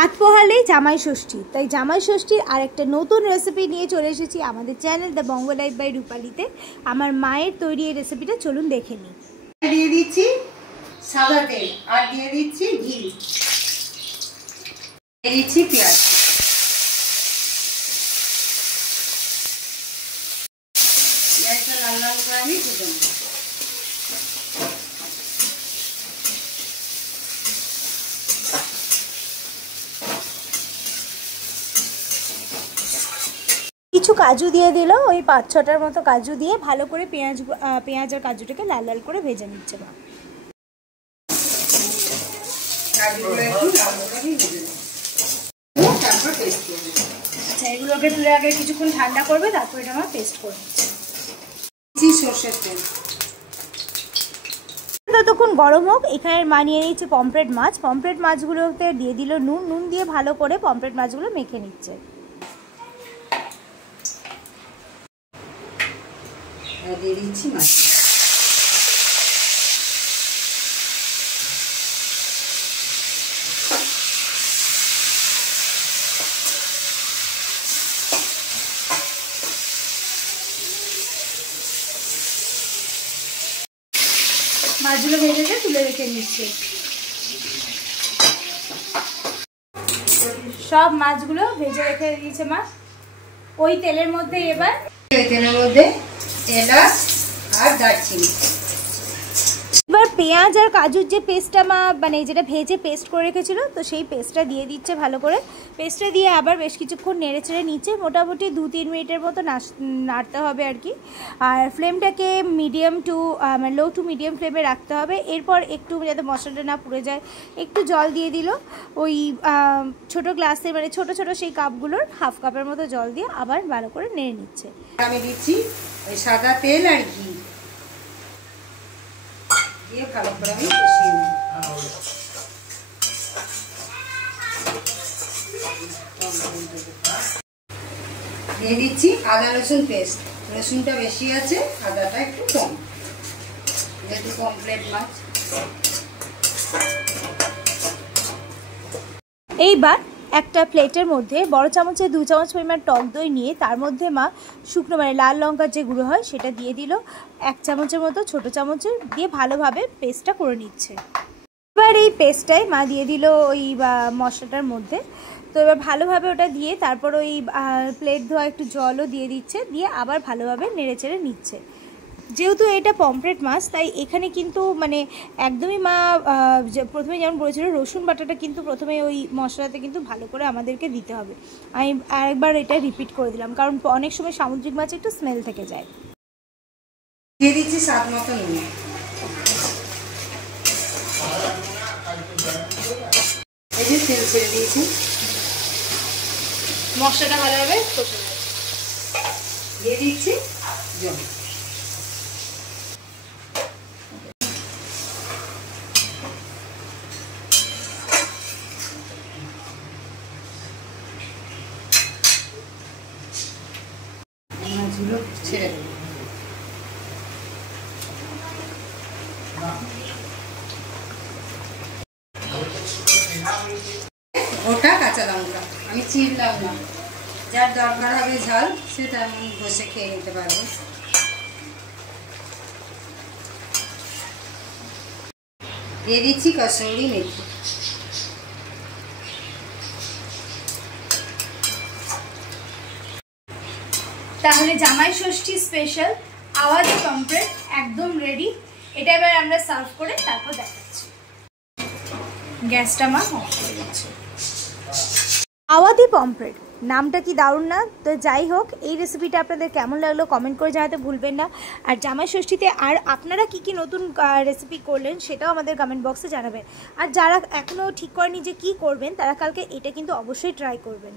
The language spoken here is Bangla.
হাত পোহালেই জামাই ষষ্ঠী, তাই জামাই ষষ্ঠীর আরেকটা নতুন রেসিপি নিয়ে চলে এসেছি আমাদের channel the Banga life by রূপালীতে। আমার মায়ের তৈরি এই রেসিপিটা চলুন দেখে নিই। দিয়ে দিচ্ছি সাদা তেল আর দিয়ে দিচ্ছি ঘি, দিয়ে দিচ্ছি পেঁয়াজ। পেঁয়াজটা লাল লাল করে আমি ভেজে নেব। কিছু কাজু দিয়ে দিল, ওই 5-6টার মতো কাজু দিয়ে ভালো করে পেঁয়াজ আর কাজুটাকে লাল লাল করে ভেজে নিচ্ছে মা। আচ্ছা, এগুলোকে তুলে আগে কিছুক্ষণ ঠান্ডা করবে, তারপর এটা আমার পেস্ট করে নিচ্ছি। সরষের তেল ততক্ষণ গরম হোক। এখানে মানিয়ে নিচ্ছে পমফ্রেট মাছ। পমফ্রেট মাছগুলোতে দিয়ে দিল নুন দিয়ে ভালো করে পমফ্রেট মাছগুলো মেখে নিচ্ছে। দিয়ে দিচ্ছি মাছ। মাছগুলো ভেজে তুলে রেখে নিচ্ছে। সব মাছগুলো ভেজে রেখে দিয়েছে মা। ওই তেলের মধ্যে এবার এলাচ আর দারচিনি, এবার পেঁয়াজ আর কাজুর যে পেস্টটা মা মানে যেটা ভেজে পেস্ট করে রেখেছিল, তো সেই পেস্টটা দিয়ে দিচ্ছে ভালো করে। পেস্টটা দিয়ে আবার বেশ কিছুক্ষণ নেড়ে চেড়ে নিচ্ছে, মোটামুটি 2-3 মিনিটের মতো নাড়তে হবে আর কি। আর ফ্লেমটাকে মিডিয়াম টু মানে লো টু মিডিয়াম ফ্লেমে রাখতে হবে। এরপর একটু যাতে মশলাটা না পুড়ে যায় একটু জল দিয়ে দিল, ওই ছোটো গ্লাসের মানে ছোটো ছোটো সেই কাপগুলোর হাফ কাপের মতো জল দিয়ে আবার ভালো করে নেড়ে নিচ্ছে। আমি দিচ্ছি ওই সাদা তেল আর ঘি দিয়ে ভালো করে আমি কষিয়ে নিই। দিয়ে দিচ্ছি আদা রসুন পেস্ট। রসুনটা বেশি আছে, আদাটা একটু কম, যেহেতু পমফ্রেট মাছ। এইবার একটা প্লেটের মধ্যে বড় চামচে 2 চামচ পরিমাণ টক দই নিয়ে তার মধ্যে মা শুকনো মানে লাল লঙ্কার যে গুঁড়ো হয় সেটা দিয়ে দিল 1 চামচের মতো, ছোটো চামচের দিয়ে ভালোভাবে পেস্টটা করে নিচ্ছে। এবার এই পেস্টটাই মা দিয়ে দিল ওই মশলাটার মধ্যে। তো এবার ভালোভাবে ওটা দিয়ে তারপর ওই প্লেট ধোয়া একটু জলও দিয়ে দিচ্ছে, দিয়ে আবার ভালোভাবে নেড়ে চেড়ে নিচ্ছে। যেহেতু এটা পমফ্রেট মাছ তাই এখানে কিন্তু মানে একদমই মা প্রথমে যেমন বলেছিল রসুন বাটাটা কিন্তু প্রথমে ওই মশলাতে কিন্তু ভালো করে আমাদেরকে দিতে হবে। আমি আরেকবার এটা রিপিট করে দিলাম, কারণ অনেক সময় সামুদ্রিক মাছ একটু স্মেল থেকে যায়। দিয়ে দিচ্ছি স্বাদ মতো নুন। এই যে তেল ছেড়ে দিয়েছি, মশলাটা ভালোভাবে দিয়ে দিচ্ছি জল। মাছগুলো ছেড়ে দেবো। ওটা কাঁচা লঙ্কা আমি চিরলাম না, যার দরকার হবে ঝাল সেটা আমি বসে খেয়ে নিতে পারবো। দিয়ে দিচ্ছি কসুরি মেথি। তাহলে জামাই ষষ্ঠী স্পেশাল আওয়াদি পমফ্রেট একদম রেডি। এটা এবার আমরা সার্ভ করে তারপর দেখাচ্ছি। গ্যাসটা মা অফ করে দিচ্ছি। আওয়াদি পমফ্রেট নামটা কি দারুণ না? তো যাই হোক, এই রেসিপিটা আপনাদের কেমন লাগলো কমেন্ট করে জানাতে ভুলবেন না। আর জামাই ষষ্ঠীতে আর আপনারা কি নতুন রেসিপি করলেন সেটাও আমাদের কমেন্ট বক্সে জানাবেন। আর যারা এখনও ঠিক করেনি যে কী করবেন তারা কালকে এটা কিন্তু অবশ্যই ট্রাই করবেন।